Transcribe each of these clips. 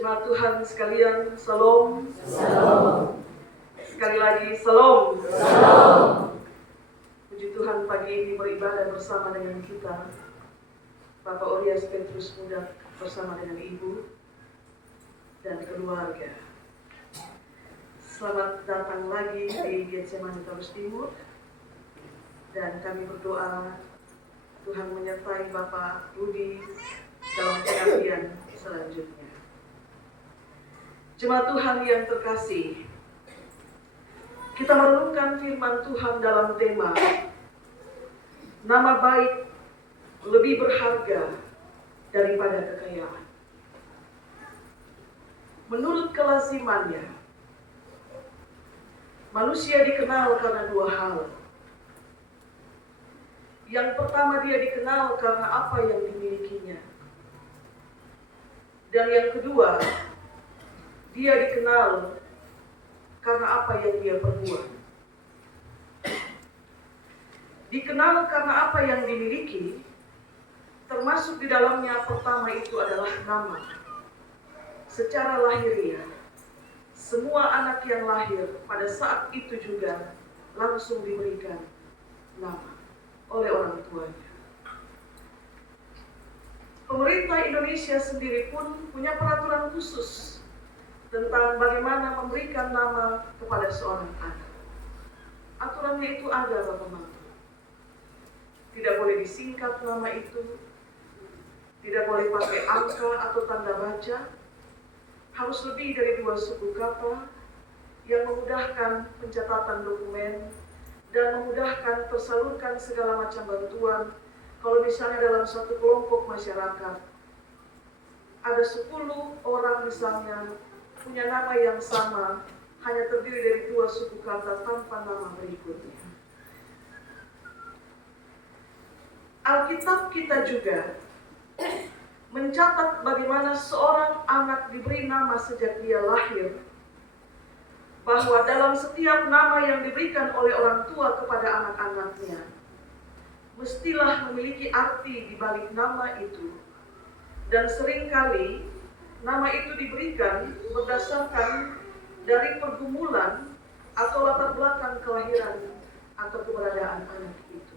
Jemaat Tuhan sekalian, Salam. Salam. Sekali lagi, Salam. Salam. Puji Tuhan, pagi ini beribadah bersama dengan kita, Bapak Orias Petrus Muda bersama dengan Ibu dan keluarga. Selamat datang lagi di Getsemani Taurus Timur, dan kami berdoa Tuhan menyertai Bapak Rudi dalam pengabdian selanjutnya. Jemaat Tuhan yang terkasih, kita merenungkan firman Tuhan dalam tema nama baik lebih berharga daripada kekayaan. Menurut kelazimannya, manusia dikenal karena dua hal. Yang pertama, dia dikenal karena apa yang dimilikinya. Dan yang kedua, dia dikenal karena apa yang dia perbuat. Dikenal karena apa yang dimiliki, termasuk di dalamnya pertama itu adalah nama. Secara lahiriah, semua anak yang lahir pada saat itu juga langsung diberikan nama oleh orang tuanya. Pemerintah Indonesia sendiri pun punya peraturan khusus tentang bagaimana memberikan nama kepada seorang anak. Aturannya itu ada, Bapak-Bapak. Tidak boleh disingkat nama itu, tidak boleh pakai angka atau tanda baca, harus lebih dari 2 suku kata yang memudahkan pencatatan dokumen dan memudahkan tersalurkan segala macam bantuan. Kalau misalnya dalam satu kelompok masyarakat ada 10 orang misalnya punya nama yang sama, hanya terdiri dari 2 suku kata tanpa nama berikutnya. Alkitab kita juga mencatat bagaimana seorang anak diberi nama sejak dia lahir, bahwa dalam setiap nama yang diberikan oleh orang tua kepada anak-anaknya, mestilah memiliki arti di balik nama itu. Dan seringkali nama itu diberikan berdasarkan dari pergumulan atau latar belakang kelahiran atau keberadaan anak itu.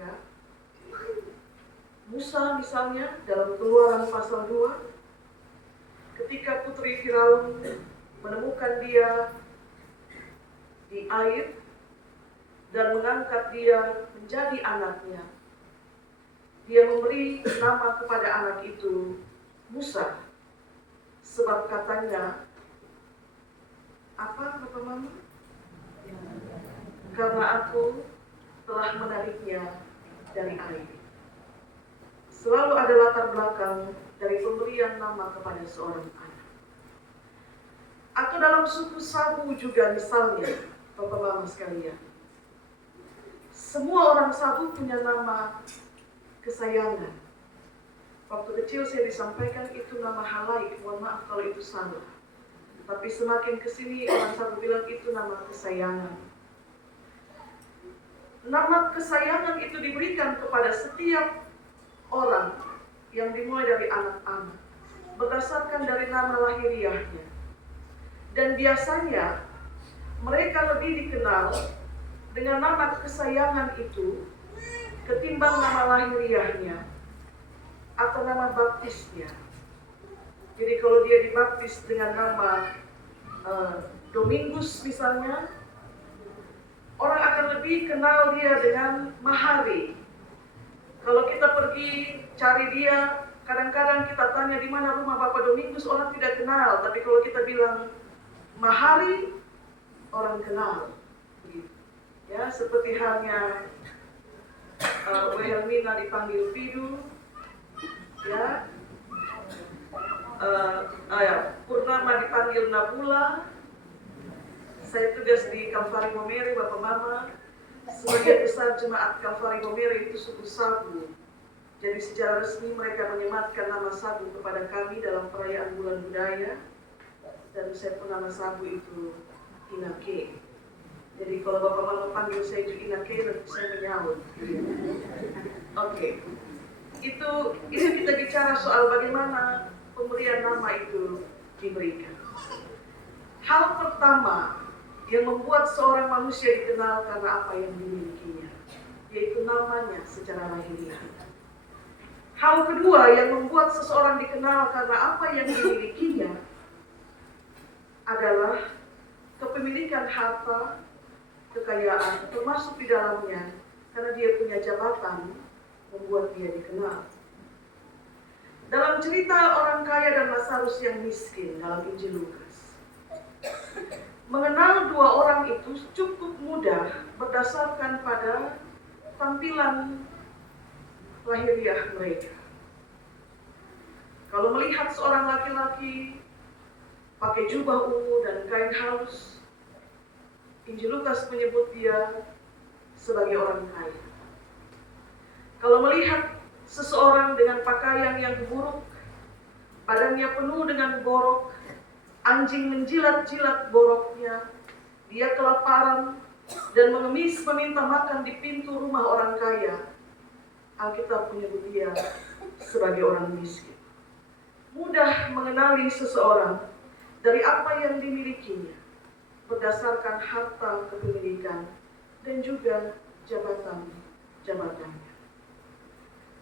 Ya. Musa misalnya dalam Keluaran pasal 2, ketika putri Firaun menemukan dia di air dan mengangkat dia menjadi anaknya, dia memberi nama kepada anak itu Musa, sebab katanya, apa Bapak Mama? Karena aku telah menariknya dari air. Selalu ada latar belakang dari pemberian nama kepada seorang anak. Atau dalam suku Sabu juga misalnya, Bapak Mama sekalian. Semua orang Sabu punya nama kesayangan. Waktu kecil saya disampaikan itu nama halaik, mohon maaf kalau itu salah. Tapi semakin kesini orang Sabu bilang itu nama kesayangan. Nama kesayangan itu diberikan kepada setiap orang yang dimulai dari anak-anak, berdasarkan dari nama lahiriahnya. Dan biasanya mereka lebih dikenal dengan nama kesayangan itu ketimbang nama lahiriahnya atau nama baptisnya. Jadi kalau dia dibaptis dengan nama Domingus misalnya, orang akan lebih kenal dia dengan Mahari. Kalau kita pergi cari dia, kadang-kadang kita tanya di mana rumah Bapak Domingus, orang tidak kenal. Tapi kalau kita bilang Mahari, orang kenal. Ya, seperti halnya Wilhelmina dipanggil Fidu, ya, Purnama dipanggil Nabula. Saya tugas di Kalvari Momere, Bapak Mama. Sebagian besar jemaat Kalvari Momere itu suku Sabu. Jadi secara resmi mereka menyematkan nama Sabu kepada kami dalam perayaan bulan budaya. Dan saya pun nama Sabu itu Inake. Jadi kalau Bapak Mama panggil saya itu Inake, nanti saya menyaut. Oke. Itu kita bicara soal bagaimana pemberian nama itu diberikan. Hal pertama yang membuat seorang manusia dikenal karena apa yang dimilikinya, yaitu namanya secara lahiriah. Hal kedua yang membuat seseorang dikenal karena apa yang dimilikinya adalah kepemilikan harta, kekayaan, termasuk di dalamnya karena dia punya jabatan membuat dia dikenal. Dalam cerita orang kaya dan Lazarus yang miskin dalam Injil Lukas, mengenal dua orang itu cukup mudah berdasarkan pada tampilan lahiriah mereka. Kalau melihat seorang laki-laki pakai jubah ungu dan kain halus, Injil Lukas menyebut dia sebagai orang kaya. Kalau melihat seseorang dengan pakaian yang buruk, badannya penuh dengan borok, anjing menjilat-jilat boroknya, dia kelaparan dan mengemis meminta makan di pintu rumah orang kaya, Alkitab menyebut dia sebagai orang miskin. Mudah mengenali seseorang dari apa yang dimilikinya berdasarkan harta kepemilikan dan juga jabatan-jabatannya.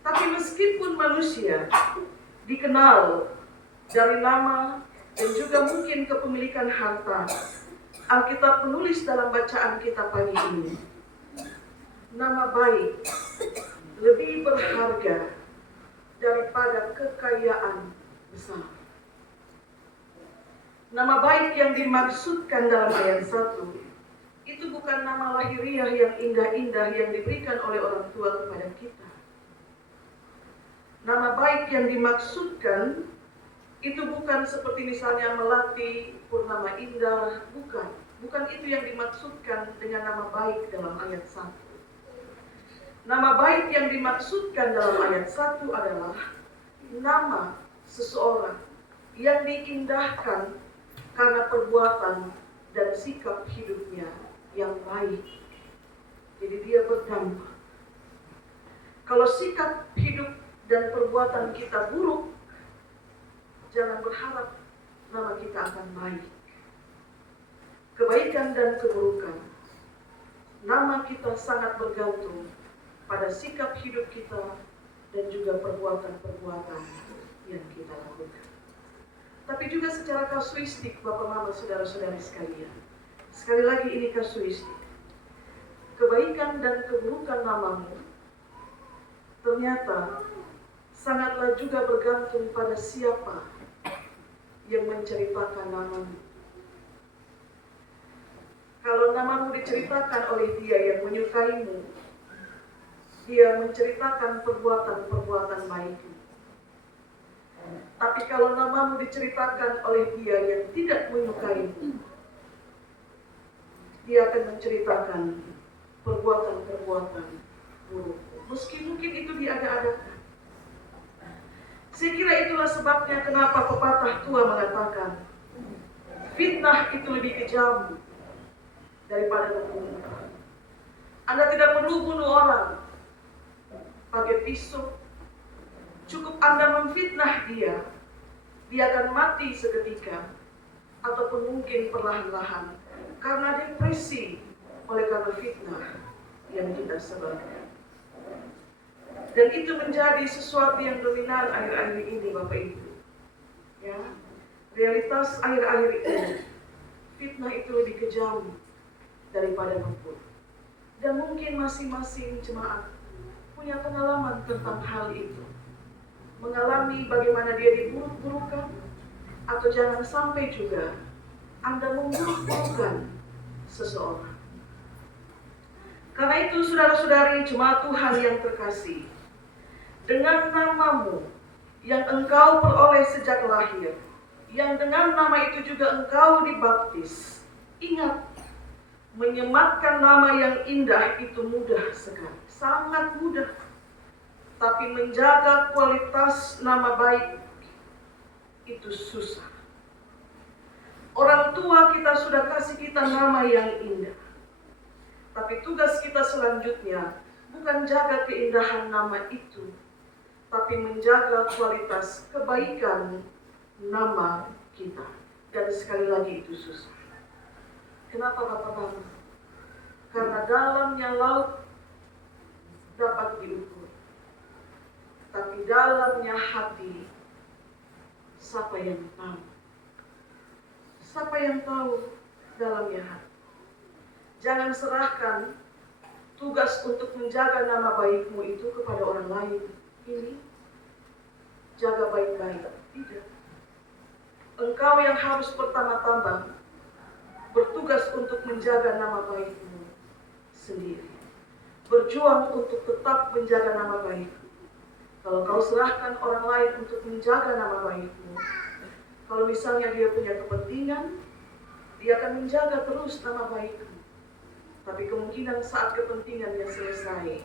Tapi meskipun manusia dikenal dari nama dan juga mungkin kepemilikan harta, Alkitab menulis dalam bacaan kita pagi ini, nama baik lebih berharga daripada kekayaan besar. Nama baik yang dimaksudkan dalam ayat 1 itu bukan nama lahiriah yang indah-indah yang diberikan oleh orang tua kepada kita. Nama baik yang dimaksudkan itu bukan seperti misalnya Melati, Purnama Indah, bukan. Bukan itu yang dimaksudkan dengan nama baik dalam ayat 1. Nama baik yang dimaksudkan dalam ayat 1 adalah nama seseorang yang diindahkan karena perbuatan dan sikap hidupnya yang baik. Jadi dia berdampak. Kalau sikap hidup dan perbuatan kita buruk, jangan berharap nama kita akan baik. Kebaikan dan keburukan, nama kita sangat bergantung pada sikap hidup kita dan juga perbuatan-perbuatan yang kita lakukan. Tapi juga secara kasuistik, Bapak Mama, saudara-saudari sekalian. Sekali lagi ini kasuistik. Kebaikan dan keburukan namamu ternyata sangatlah juga bergantung pada siapa yang menceritakan namamu. Kalau namamu diceritakan oleh dia yang menyukaimu, dia menceritakan perbuatan-perbuatan baikmu. Tapi kalau namamu diceritakan oleh dia yang tidak menyukaimu, dia akan menceritakan perbuatan-perbuatan buruk. Meski mungkin itu diada-adakan. Saya kira itulah sebabnya kenapa pepatah tua mengatakan, fitnah itu lebih kejam daripada membunuh. Anda tidak perlu bunuh orang pakai pisau. Cukup Anda memfitnah dia akan mati seketika, ataupun mungkin perlahan-lahan karena depresi oleh karena fitnah yang kita sebarkan. Dan itu menjadi sesuatu yang dominan akhir-akhir ini, Bapak Ibu. Ya, realitas akhir-akhir ini, fitnah itu lebih kejam daripada membunuh. Dan mungkin masing-masing jemaat punya pengalaman tentang hal itu. Mengalami bagaimana dia diburuk-burukan, atau jangan sampai juga Anda memburuk-burukan seseorang. Karena itu saudara-saudari jemaat Tuhan yang terkasih, dengan namamu yang engkau peroleh sejak lahir, yang dengan nama itu juga engkau dibaptis, ingat, menyematkan nama yang indah itu mudah sekali, sangat mudah. Tapi menjaga kualitas nama baik itu susah. Orang tua kita sudah kasih kita nama yang indah. Tapi tugas kita selanjutnya bukan jaga keindahan nama itu, tapi menjaga kualitas kebaikan nama kita. Dan sekali lagi itu susah. Kenapa Bapak-Bapak? Karena dalamnya laut dapat diukur. Tapi dalamnya hati, siapa yang tahu? Siapa yang tahu dalamnya hati? Jangan serahkan tugas untuk menjaga nama baikmu itu kepada orang lain. Ini jaga baik-baik. Tidak. Engkau yang harus pertama-tama bertugas untuk menjaga nama baikmu sendiri. Berjuang untuk tetap menjaga nama baikmu. Kalau kau serahkan orang lain untuk menjaga nama baikmu, kalau misalnya dia punya kepentingan, dia akan menjaga terus nama baikmu. Tapi kemungkinan saat kepentingannya selesai,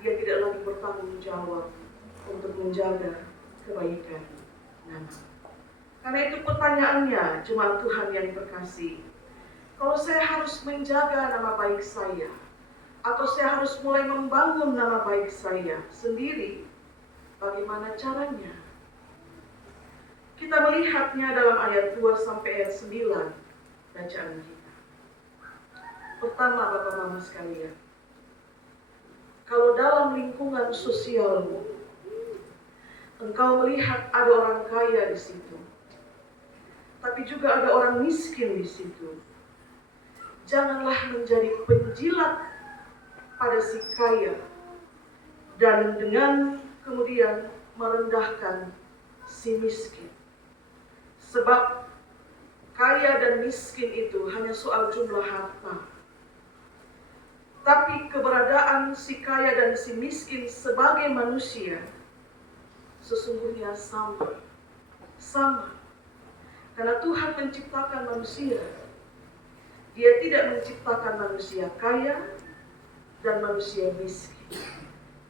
dia tidak lagi bertanggung jawab untuk menjaga kebaikan nama. Karena itu pertanyaannya, jemaat Tuhan yang terkasih, kalau saya harus menjaga nama baik saya, atau saya harus mulai membangun nama baik saya sendiri, bagaimana caranya? Kita melihatnya dalam ayat 2 sampai ayat 9 bacaan kita. Pertama, Bapak Mama sekalian, kalau dalam lingkungan sosialmu, engkau melihat ada orang kaya di situ, tapi juga ada orang miskin di situ, janganlah menjadi penjilat pada si kaya dan dengan kemudian merendahkan si miskin. Sebab kaya dan miskin itu hanya soal jumlah harta. Tapi keberadaan si kaya dan si miskin sebagai manusia sesungguhnya sama. Sama. Karena Tuhan menciptakan manusia. Dia tidak menciptakan manusia kaya dan manusia miskin.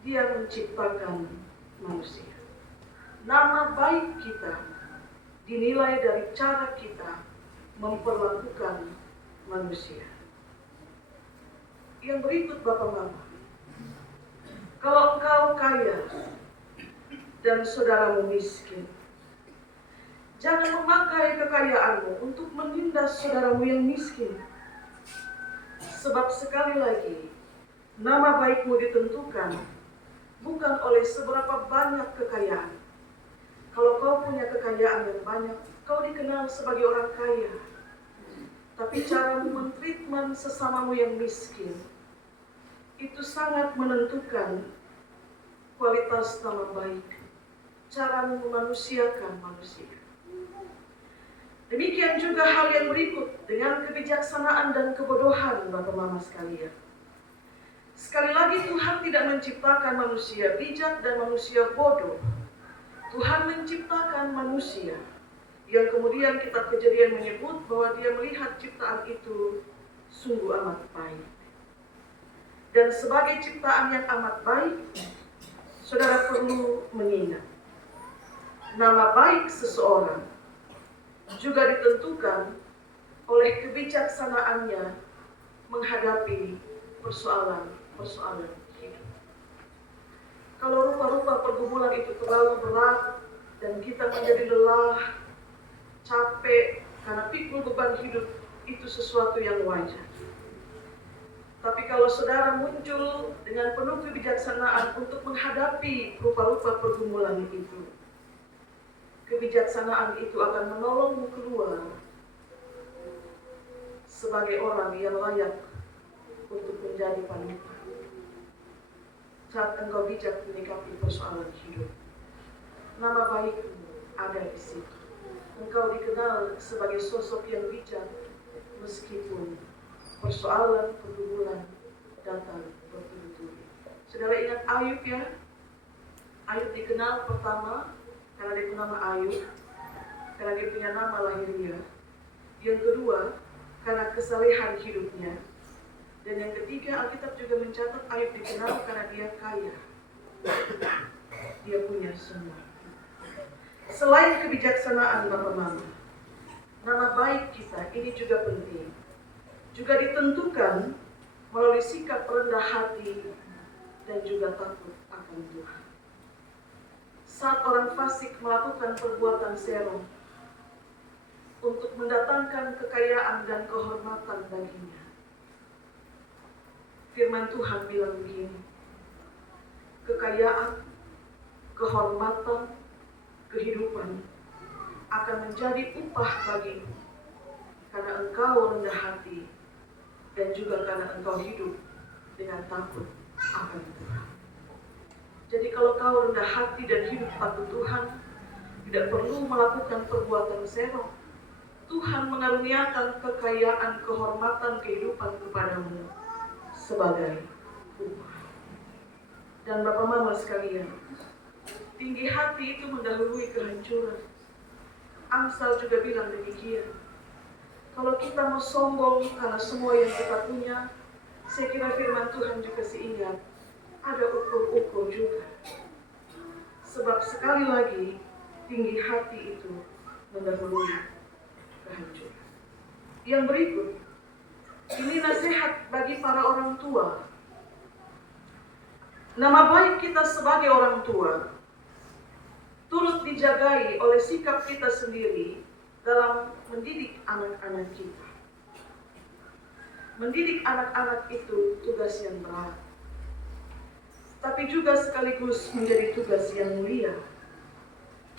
Dia menciptakan manusia. Nama baik kita dinilai dari cara kita memperlakukan manusia. Yang berikut Bapak Mama, kalau engkau kaya dan saudaramu miskin, jangan memakai kekayaanmu untuk menindas saudaramu yang miskin. Sebab sekali lagi, nama baikmu ditentukan bukan oleh seberapa banyak kekayaan. Kalau kau punya kekayaan yang banyak, kau dikenal sebagai orang kaya. Tapi caramu mentreatment sesamamu yang miskin, itu sangat menentukan kualitas nama baik. Caramu memanusiakan manusia. Demikian juga hal yang berikut dengan kebijaksanaan dan kebodohan, Bapak Mama sekalian. Sekali lagi Tuhan tidak menciptakan manusia bijak dan manusia bodoh. Tuhan menciptakan manusia yang kemudian kitab Kejadian menyebut bahwa dia melihat ciptaan itu sungguh amat baik. Dan sebagai ciptaan yang amat baik, saudara perlu mengingat, nama baik seseorang juga ditentukan oleh kebijaksanaannya menghadapi persoalan-persoalan hidup. Kalau rupa-rupa pergumulan itu terlalu berat dan kita menjadi lelah, capek karena pikul beban hidup, itu sesuatu yang wajar. Tapi kalau saudara muncul dengan penuh kebijaksanaan untuk menghadapi rupa-rupa pergumulan itu, kebijaksanaan itu akan menolongmu keluar sebagai orang yang layak untuk menjadi panutan. Saat engkau bijak menyikapi persoalan hidup, nama baikmu ada di situ. Engkau dikenal sebagai sosok yang bijak meskipun persoalan pergumulan datang bertubi-tubi. Saudara ingat Ayub ya? Ayub dikenal pertama karena dia bernama Ayub, karena dia punya nama lahiriah. Yang kedua, karena kesalehan hidupnya. Dan yang ketiga, Alkitab juga mencatat Ayub dikenal karena dia kaya. Dia punya semua. Selain kebijaksanaan Bapak Mama, nama baik kita ini juga penting. Juga ditentukan melalui sikap rendah hati dan juga takut akan Tuhan. Saat orang fasik melakukan perbuatan serong, untuk mendatangkan kekayaan dan kehormatan baginya. Firman Tuhan bilang begini, kekayaan, kehormatan, kehidupan akan menjadi upah bagimu karena engkau rendah hati dan juga karena engkau hidup dengan takut akan Tuhan. Jadi kalau kau rendah hati dan hidup takut Tuhan, tidak perlu melakukan perbuatan serong. Tuhan mengaruniakan kekayaan, kehormatan, kehidupan kepadamu sebagai upah. Dan Bapak Mama sekalian, tinggi hati itu mendahului kehancuran. Amsal juga bilang demikian. Kalau kita mau sombong karena semua yang kita punya, saya kira firman Tuhan juga seingat, ada ukur-ukur juga. Sebab sekali lagi, tinggi hati itu mendahului kehancuran. Yang berikut, ini nasihat bagi para orang tua. Nama baik kita sebagai orang tua turut dijagai oleh sikap kita sendiri dalam mendidik anak-anak kita. Mendidik anak-anak itu tugas yang berat, tapi juga sekaligus menjadi tugas yang mulia.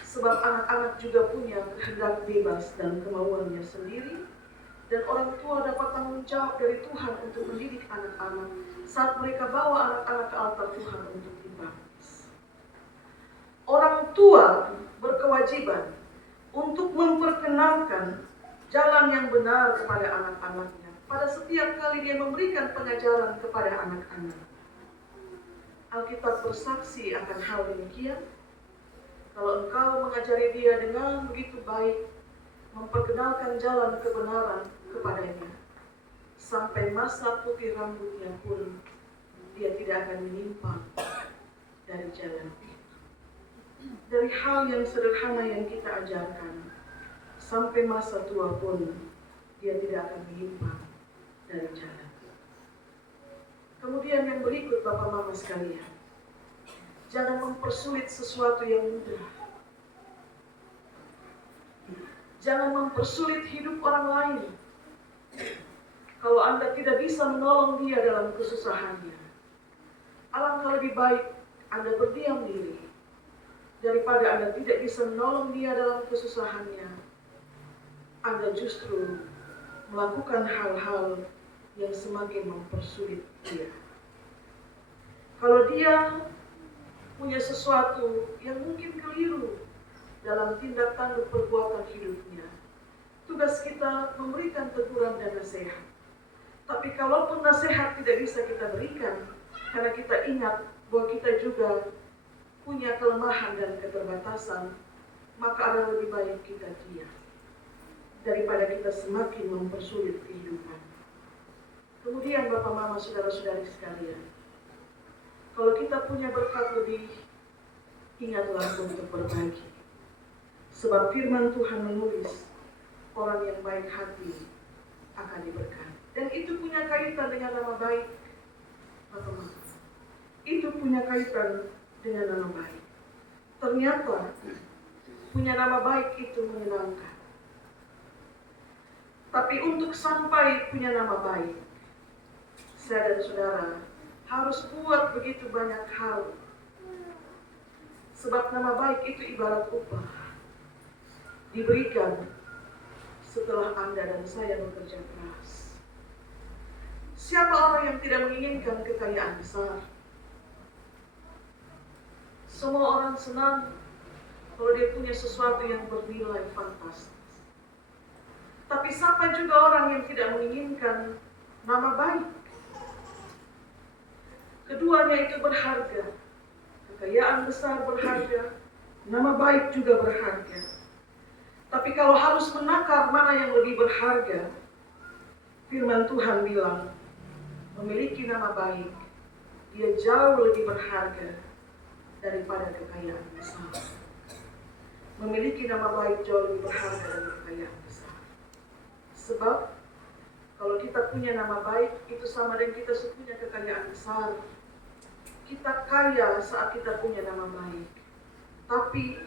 Sebab anak-anak juga punya kehendak bebas dan kemauannya sendiri, dan orang tua dapat tanggung jawab dari Tuhan untuk mendidik anak-anak saat mereka bawa anak-anak ke altar Tuhan untuk dibaptis. Orang tua berkewajiban untuk memperkenalkan jalan yang benar kepada anak-anaknya pada setiap kali dia memberikan pengajaran kepada anak-anak. Alkitab bersaksi akan hal demikian. Kalau engkau mengajari dia dengan begitu baik, memperkenalkan jalan kebenaran kepadanya, sampai masa putih rambutnya pun dia tidak akan menyimpang dari jalan itu. Dari hal yang sederhana yang kita ajarkan, sampai masa tua pun dia tidak akan menyimpang dari jalan. Kemudian yang berikut Bapak Mama sekalian, jangan mempersulit sesuatu yang mudah. Jangan mempersulit hidup orang lain. Kalau Anda tidak bisa menolong dia dalam kesusahannya, alangkah lebih baik Anda berdiam diri daripada Anda tidak bisa menolong dia dalam kesusahannya. Anda justru melakukan hal-hal yang semakin mempersulit dia. Kalau dia punya sesuatu yang mungkin keliru dalam tindak tanduk perbuatan hidupnya, tugas kita memberikan teguran dan nasihat. Tapi kalaupun nasihat tidak bisa kita berikan, karena kita ingat bahwa kita juga punya kelemahan dan keterbatasan, maka ada lebih baik kita diam daripada kita semakin mempersulit kehidupan. Kemudian Bapak Mama saudara-saudari sekalian, kalau kita punya berkat lebih, ingatlah untuk berbagi. Sebab firman Tuhan menulis, orang yang baik hati akan diberkati. Dan itu punya kaitan dengan nama baik. Bapak Mama, itu punya kaitan dengan nama baik. Ternyata punya nama baik itu menyenangkan. Tapi untuk sampai punya nama baik, saya dan saudara harus buat begitu banyak hal. Sebab nama baik itu ibarat upah, diberikan setelah Anda dan saya bekerja keras. Siapa orang yang tidak menginginkan kekayaan besar? Semua orang senang kalau dia punya sesuatu yang bernilai fantastis. Tapi siapa juga orang yang tidak menginginkan nama baik? Keduanya itu berharga. Kekayaan besar berharga, nama baik juga berharga. Tapi kalau harus menakar mana yang lebih berharga, firman Tuhan bilang, memiliki nama baik, dia jauh lebih berharga daripada kekayaan besar. Memiliki nama baik jauh lebih berharga dari kekayaan besar. Sebab kalau kita punya nama baik, itu sama dengan kita punya kekayaan besar. Kita kaya saat kita punya nama baik. Tapi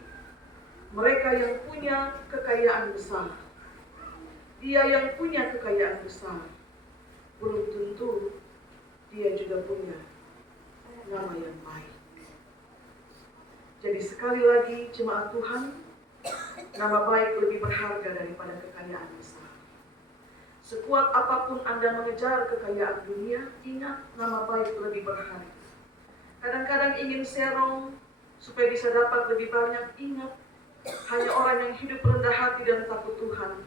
mereka yang punya kekayaan besar, dia yang punya kekayaan besar, belum tentu dia juga punya nama yang baik. Jadi sekali lagi jemaat Tuhan, nama baik lebih berharga daripada kekayaan besar. Sekuat apapun Anda mengejar kekayaan dunia, ingat nama baik lebih berharga. Kadang-kadang ingin serong supaya bisa dapat lebih banyak, ingat hanya orang yang hidup rendah hati dan takut Tuhan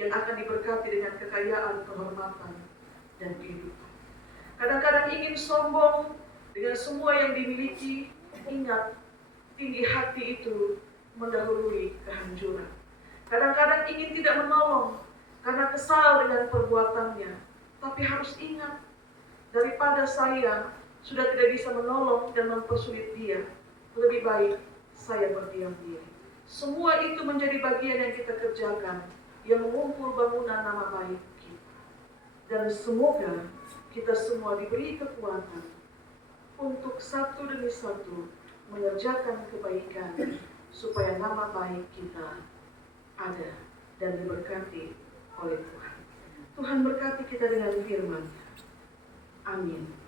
yang akan diberkati dengan kekayaan, kehormatan, dan kehidupan. Kadang-kadang ingin sombong dengan semua yang dimiliki, ingat tinggi hati itu mendahului kehancuran. Kadang-kadang ingin tidak menolong karena kesal dengan perbuatannya, tapi harus ingat, daripada saya sudah tidak bisa menolong dan mempersulit dia, lebih baik saya berdiam diri. Semua itu menjadi bagian yang kita kerjakan, yang mengumpul bangunan nama baik kita. Dan semoga kita semua diberi kekuatan untuk satu demi satu mengerjakan kebaikan, supaya nama baik kita ada dan diberkati oleh Tuhan. Tuhan berkati kita dengan firman-Nya. Amin.